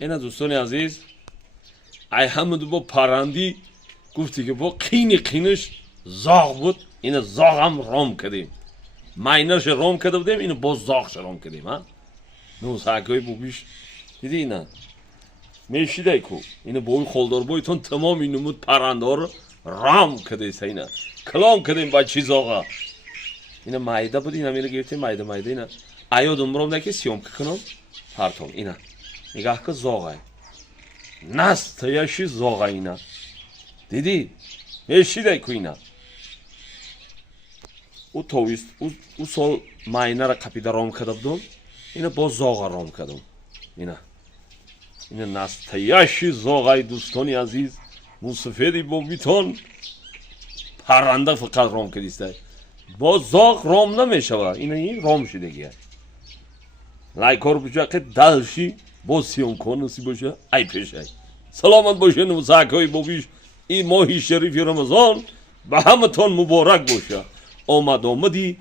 اینا دوستان عزیز ای حمد با پرندی گفتی که با قینش زاغ بود اینا زاغ هم رام کردیم ماینرش رام کرده بودیم اینو با زاغش رام کردیم ها نو ساکوی بوبیش دیدی اینا میشیده کو اینو بوی خالدار بویتون تمام این نمود پرنده رو رام کرده اینا کلام کردیم با چیز آقا اینا مایده بود اینا میره گرفتیم مایده اینا آیا دنبالم نکی سیوم کنم پرتم اینا نگاه که زاغه نستایشی زاغه اینا دیدی میشیده کو اینا او تویست او سال ماینه را قپیده رام کرده بودم اینا با زاغه رام کردم اینا نستایشی زاغه دوستانی عزیز موسفیدی با بیتون پرنده فقط رام کردیسته با زاغ رام نمیشه این رام شدگیه لایکار بجا که دلشی با سیون کنسی باشه ای پیشه سلامت باشه نمساکای بابیش این ماهی شریفی رمضان به همه تان مبارک باشه آمدی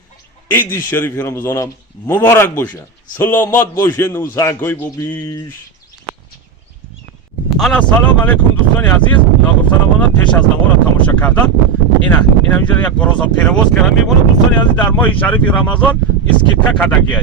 عید شریفی رمضانم مبارک باشه سلامت باشه نمساکای بابیش انا سلام علیکم دوستانی عزیز ناگفتنمانه پیش از نماز را تماشا کردن اینا اینجا یک گروزا پیروز کردن میمونه دوستانی عزیز در ماه شریف رمضان اسکیپکا کدگی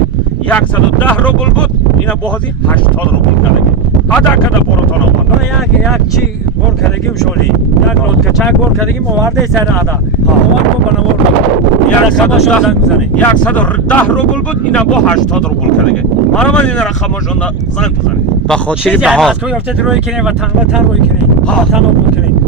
110 روبل بود اینا بازی 80 روبل کدگی ادا کدا براتون آمد یک چی بور کدگیم شولی یک لوت کچک بور کدگیم آورده سر ادا آورد کو بنوار 110 روبل بود اینا با 80 روبل کدگی مرا این رقمشون زنگ بزنید با خاطر بها از کو یافته روی کنه و تن روی کنه ها تن رو کنه